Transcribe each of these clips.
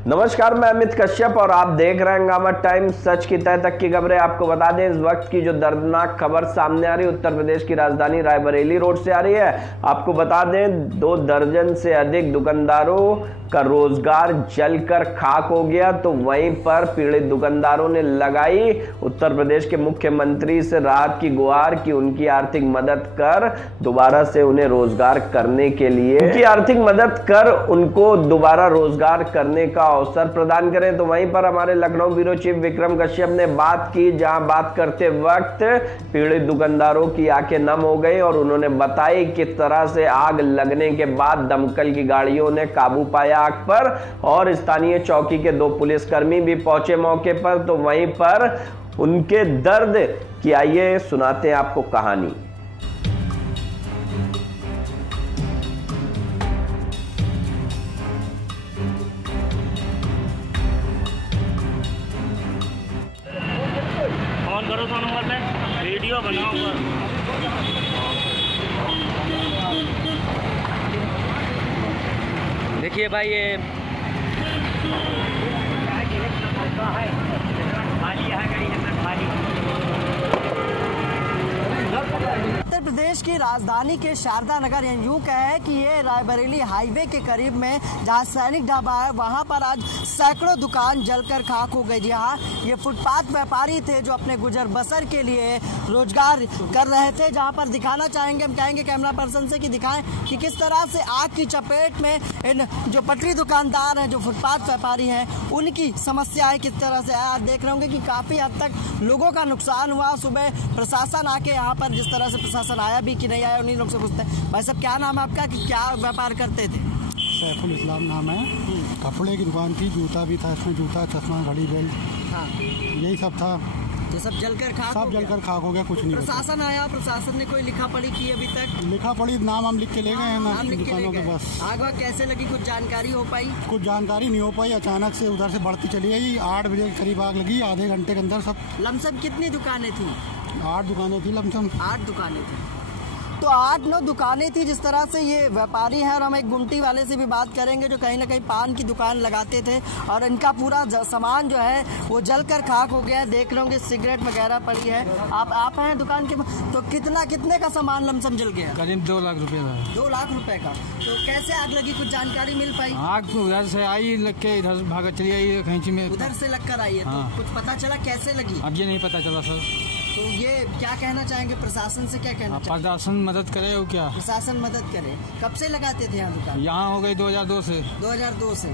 नमस्कार, मैं अमित कश्यप और आप देख रहे हैं हंगामा टाइम्स, सच की तह तक की खबरें। आपको बता दें, इस वक्त की जो दर्दनाक खबर सामने आ रही है उत्तर प्रदेश की राजधानी रायबरेली रोड से आ रही है। आपको बता दें, 2 दर्जन से अधिक दुकानदारों का रोजगार जलकर खाक हो गया। तो वहीं पर पीड़ित दुकानदारों ने लगाई उत्तर प्रदेश के मुख्यमंत्री से राहत की गुहार कि उनकी आर्थिक मदद कर दोबारा से उन्हें रोजगार करने के लिए उनकी आर्थिक मदद कर उनको दोबारा रोजगार करने का अवसर प्रदान करें। तो वहीं पर हमारे लखनऊ ब्यूरो चीफ विक्रम कश्यप ने बात की, जहां बात करते वक्त पीड़ित दुकानदारों की आंखें नम हो गई और उन्होंने बताई किस तरह से आग लगने के बाद दमकल की गाड़ियों ने काबू पाया आग पर और स्थानीय चौकी के 2 पुलिसकर्मी भी पहुंचे मौके पर। तो वहीं पर उनके दर्द की आइए सुनाते हैं आपको कहानी। फोन करो तो नंबर पे वीडियो बनाओ। देखिए भाई, ये उत्तर प्रदेश की राजधानी के शारदा नगर यूं कहे कि ये रायबरेली हाईवे के करीब में जहां सैनिक ढाबा है, वहां पर आज सैकड़ों दुकान जलकर खाक हो गई। जी हाँ, ये फुटपाथ व्यापारी थे जो अपने गुजर बसर के लिए रोजगार कर रहे थे। जहां पर दिखाना चाहेंगे, हम कहेंगे कैमरा पर्सन से कि दिखाएं कि किस तरह से आग की चपेट में इन जो पटरी दुकानदार हैं, जो फुटपाथ व्यापारी हैं, उनकी समस्याएं किस तरह से आप देख रहे होंगे कि काफी हद तक लोगों का नुकसान हुआ। सुबह प्रशासन आके यहाँ पर जिस तरह से प्रशासन आया भी कि नहीं आया, उन्हीं लोग से पूछते हैं। भाई साहब, क्या नाम है आपका, कि क्या व्यापार करते थे? सैफुल इस्लाम नाम है। कपड़े की दुकान थी, जूता भी था इसमें, जूता, चश्मा, घड़ी, बेल्ट, हाँ, यही सब था। तो सब जलकर खाक हो सब गया? जलकर खाक हो गया, कुछ नहीं बचा। प्रशासन आया, प्रशासन ने कोई लिखा पढ़ी की अभी तक? लिखा पढ़ी नाम हम लिख के ले गए हैं ना दुकानों के। बस आग वाग कैसे लगी, कुछ जानकारी हो पाई? कुछ जानकारी नहीं हो पाई, अचानक से उधर से बढ़ती चली गई। 8 बजे के करीब आग लगी, आधे घंटे के अंदर सब। लमसम कितनी दुकानें थी? 8 दुकानें थी लमसम। 8 दुकानें थी। तो 8-9 दुकानें थी जिस तरह से ये व्यापारी हैं। और हम एक गुमटी वाले से भी बात करेंगे जो कहीं ना कहीं पान की दुकान लगाते थे और इनका पूरा सामान जो है वो जलकर खाक हो गया है। देख रहे होंगे सिगरेट वगैरह पड़ी है। आप हैं दुकान के, तो कितने का सामान लमसम जल गया? करीब 2 लाख रुपए का। 2 लाख रुपए का। तो कैसे आग लगी, कुछ जानकारी मिल पाई? आग उधर से आई, लग के इधर भागा चली आई, कहीं में उधर से लग कर आई है। हाँ। तो कुछ पता चला कैसे लगी? अब ये नहीं पता चला सर। तो ये क्या कहना चाहेंगे, प्रशासन से क्या कहना चाहेंगे? प्रशासन मदद करे हो क्या? प्रशासन मदद करे। कब से लगाते थे यहाँ दुकान? यहाँ हो गई 2002 से। 2002 से।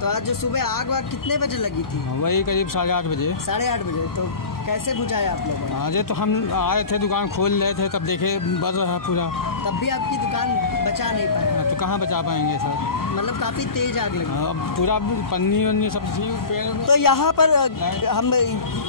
तो आज जो सुबह आग वाग कितने बजे लगी थी? वही करीब 8:30 बजे। 8:30 बजे। तो कैसे बुझाया आप लोगों ने? आज तो हम आए थे, दुकान खोल रहे थे, तब देखे बच रहा पूरा। तब भी आपकी दुकान बचा नहीं पाया? तो कहाँ बचा पाएंगे सर? मतलब काफी तेज आग लगी। अब पूरा पन्नी वन्नी सब थी पेड़ में। तो यहाँ पर हम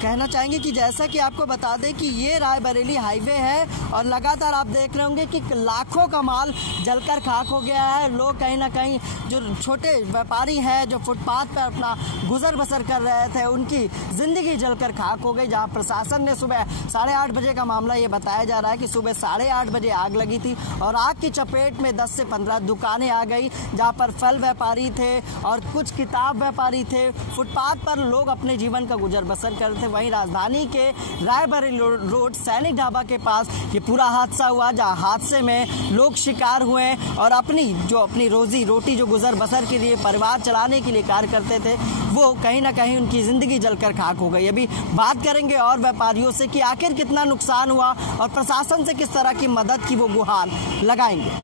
कहना चाहेंगे कि जैसा कि आपको बता दें कि ये रायबरेली हाईवे है और लगातार आप देख रहे होंगे कि लाखों का माल जलकर खाक हो गया है। लोग कहीं ना कहीं जो छोटे व्यापारी हैं, जो फुटपाथ पर अपना गुजर बसर कर रहे थे, उनकी जिंदगी जलकर खाक हो गई। जहाँ प्रशासन ने सुबह 8:30 बजे का मामला ये बताया जा रहा है कि सुबह 8:30 बजे आग लगी थी और आग की चपेट में 10 से 15 दुकानें आ गई, जहाँ पर फल व्यापारी थे और कुछ किताब व्यापारी थे। फुटपाथ पर लोग अपने जीवन का गुजर बसर कर रहे थे। वहीं राजधानी के रायबरेली रोड सैनिक ढाबा के पास ये पूरा हादसा हुआ, जहाँ हादसे में लोग शिकार हुए और अपनी रोजी रोटी जो गुजर बसर के लिए, परिवार चलाने के लिए कार्य करते थे, वो कहीं ना कहीं उनकी जिंदगी जलकर खाक हो गई। अभी बात करेंगे और व्यापारियों से कि आखिर कितना नुकसान हुआ और प्रशासन से किस तरह की मदद की वो गुहार लगाएंगे।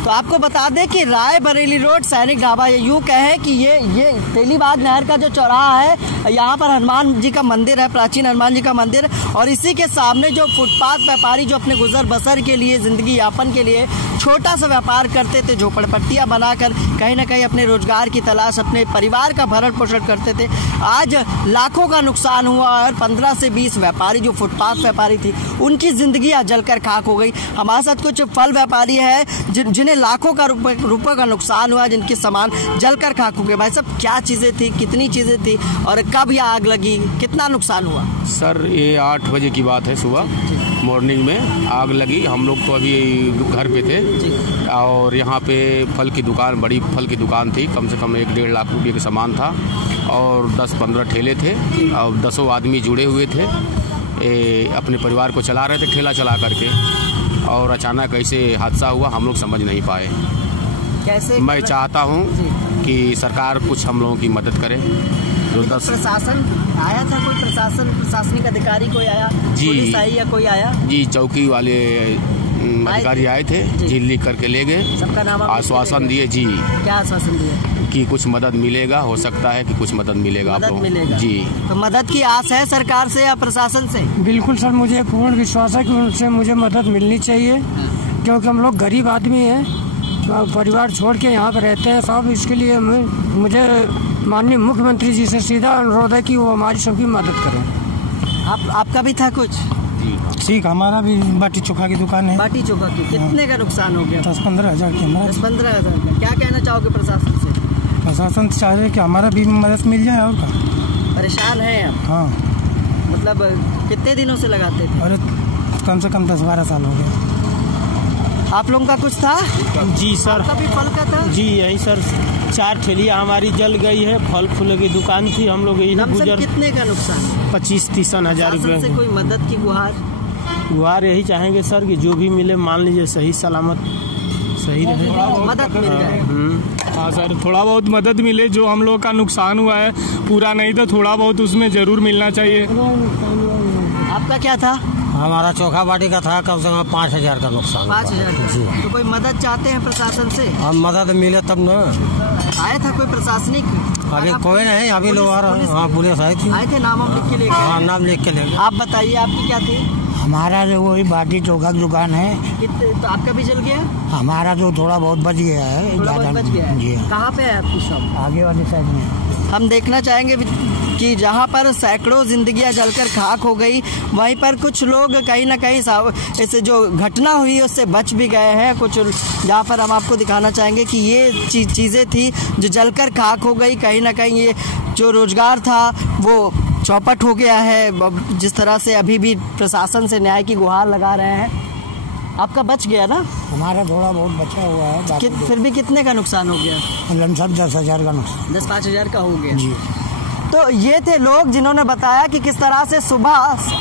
तो आपको बता दें कि रायबरेली रोड सैनिक ढाबा ये यूं कहे कि ये तेलीबाग नहर का जो चौराहा है, यहाँ पर हनुमान जी का मंदिर है, प्राचीन हनुमान जी का मंदिर, और इसी के सामने जो फुटपाथ व्यापारी जो अपने गुजर बसर के लिए, जिंदगी यापन के लिए छोटा सा व्यापार करते थे, झोपड़पट्टियाँ बनाकर कहीं ना कहीं अपने रोजगार की तलाश, अपने परिवार का भरण पोषण करते थे, आज लाखों का नुकसान हुआ और 15 से 20 व्यापारी जो फुटपाथ व्यापारी थी, उनकी जिंदगी आज जलकर खाक हो गई। हमारे साथ कुछ फल व्यापारी है जिन्हें लाखों का रुपए का नुकसान हुआ, जिनके सामान जलकर खाक हो गए। भाई साहब, क्या चीजें थी, कितनी चीजें थी और कब यह आग लगी, कितना नुकसान हुआ? सर, ये 8 बजे की बात है, सुबह मॉर्निंग में आग लगी। हम लोग तो अभी घर पे थे, और यहाँ पे फल की दुकान, बड़ी फल की दुकान थी, कम से कम 1-1.5 लाख रुपये का सामान था और 10-15 ठेले थे और 10 आदमी जुड़े हुए थे, अपने परिवार को चला रहे थे ठेला चला करके, और अचानक ऐसे हादसा हुआ, हम लोग समझ नहीं पाए। कैसे? मैं चाहता हूँ कि सरकार कुछ हम लोगों की मदद करे। जो 10 प्रशासन आया था, कोई प्रशासनिक अधिकारी कोई आया? जी, पुलिस आई या कोई आया? जी, चौकी वाले अधिकारी आए थे जी, लिख करके ले गए, सबका नाम आश्वासन दिए जी। क्या आश्वासन दिए? कि कुछ मदद मिलेगा, हो सकता है कि कुछ मदद मिलेगा आप लोगों को जी। तो मदद की आस है सरकार से या प्रशासन से? बिल्कुल सर, मुझे पूर्ण विश्वास है कि उनसे मुझे मदद मिलनी चाहिए, क्योंकि हम लोग गरीब आदमी हैं, परिवार छोड़ के यहाँ पे रहते हैं सब। इसके लिए मुझे माननीय मुख्यमंत्री जी से सीधा अनुरोध है कि वो हमारी सबकी मदद करें। आपका भी था कुछ? ठीक, हमारा भी बाटी चोखा की दुकान है। बाटी चोखा की कितने का नुकसान हो गया? 10-15 हज़ार के अंदर। 10-15 हज़ार का। क्या कहना चाहोगे प्रशासन से? प्रशासन चाह रहे कि हमारा भी मदद मिल जाए। और क्या, परेशान है आप? हाँ। मतलब कितने दिनों से लगाते थे? अरे कम से कम 10-12 साल हो गए। आप लोगों का कुछ था? जी सर, आपका भी फल का था? जी यही सर, 4 ठेलियाँ हमारी जल गई है, फल फूल की दुकान थी, हम लोग यही गुजर। कितने का नुकसान? 25-30 हज़ार रुपये। से कोई मदद की गुहार यही चाहेंगे सर कि जो भी मिले, मान लीजिए सही सलामत सही रहे, मदद मिल जाए। हाँ सर, थोड़ा बहुत मदद मिले, जो हम लोग का नुकसान हुआ है पूरा नहीं तो थोड़ा बहुत उसमें जरूर मिलना चाहिए। आपका क्या था? हमारा चोखा बाटी का था, कम से कम 5,000 का नुकसान। 5,000 जी। तो कोई मदद चाहते हैं प्रशासन से? हम मदद मिले तब न। आया था कोई प्रशासनिक? अभी कोई नहीं, अभी लोग आ रहे हैं। हाँ, पुलिस आई थी। आए थे, नाम लिख के लेके? हाँ, नाम लिख के लेके। आप बताइए, आपकी क्या थी? हमारा जो वही बाटी चोखा की दुकान है। तो आपका भी जल गया? हमारा जो थोड़ा बहुत बच गया है। थोड़ा बहुत बच गया है। जी। कहाँ पे है आपकी शॉप? आगे वाली साइड में। हम देखना चाहेंगे कि जहाँ पर सैकड़ों जिंदगियां जलकर खाक हो गई, वहीं पर कुछ लोग कहीं ना कहीं इस जो घटना हुई उससे बच भी गए हैं। कुछ जहाँ पर हम आपको दिखाना चाहेंगे कि ये चीज़ें थी जो जलकर खाक हो गई। कहीं ना कहीं ये जो रोजगार था वो चौपट हो गया है। जिस तरह से अभी भी प्रशासन से न्याय की गुहार लगा रहे हैं। आपका बच गया ना? हमारा थोड़ा बहुत बचा हुआ है। फिर भी कितने का नुकसान हो गया? लमसम 10,000 का नुकसान। 10-5 हज़ार का हो गया जी। तो ये थे लोग जिन्होंने बताया कि किस तरह से सुबह,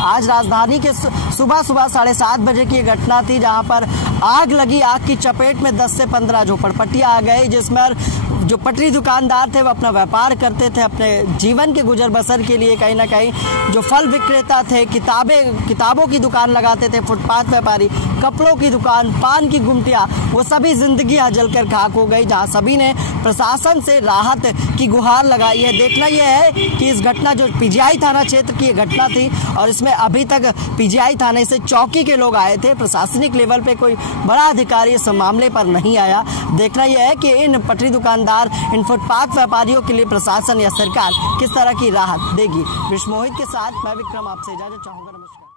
आज राजधानी के सुबह 7:30 बजे की घटना थी, जहां पर आग लगी। आग की चपेट में 10 से 15 झोपड़पट्टियां आ गई, जिसमें जो पटरी दुकानदार थे वो अपना व्यापार करते थे, अपने जीवन के गुजर बसर के लिए। कहीं ना कहीं जो फल विक्रेता थे, किताबों की दुकान लगाते थे, फुटपाथ व्यापारी, कपड़ों की दुकान, पान की गुमटियां, वो सभी जिंदगियां जलकर खाक हो गई। जहां सभी ने प्रशासन से राहत की गुहार लगाई है। देखना यह है कि इस घटना, जो पीजीआई थाना क्षेत्र की घटना थी, और इसमें अभी तक पीजीआई थाने से चौकी के लोग आए थे, प्रशासनिक लेवल पे कोई बड़ा अधिकारी इस मामले पर नहीं आया। देखना यह है कि इन पटरी दुकानदार, इन फुटपाथ व्यापारियों के लिए प्रशासन या सरकार किस तरह की राहत देगी। विश्व मोहित के साथ मैं विक्रम आपसे इजाजत चाहूंगा। नमस्कार।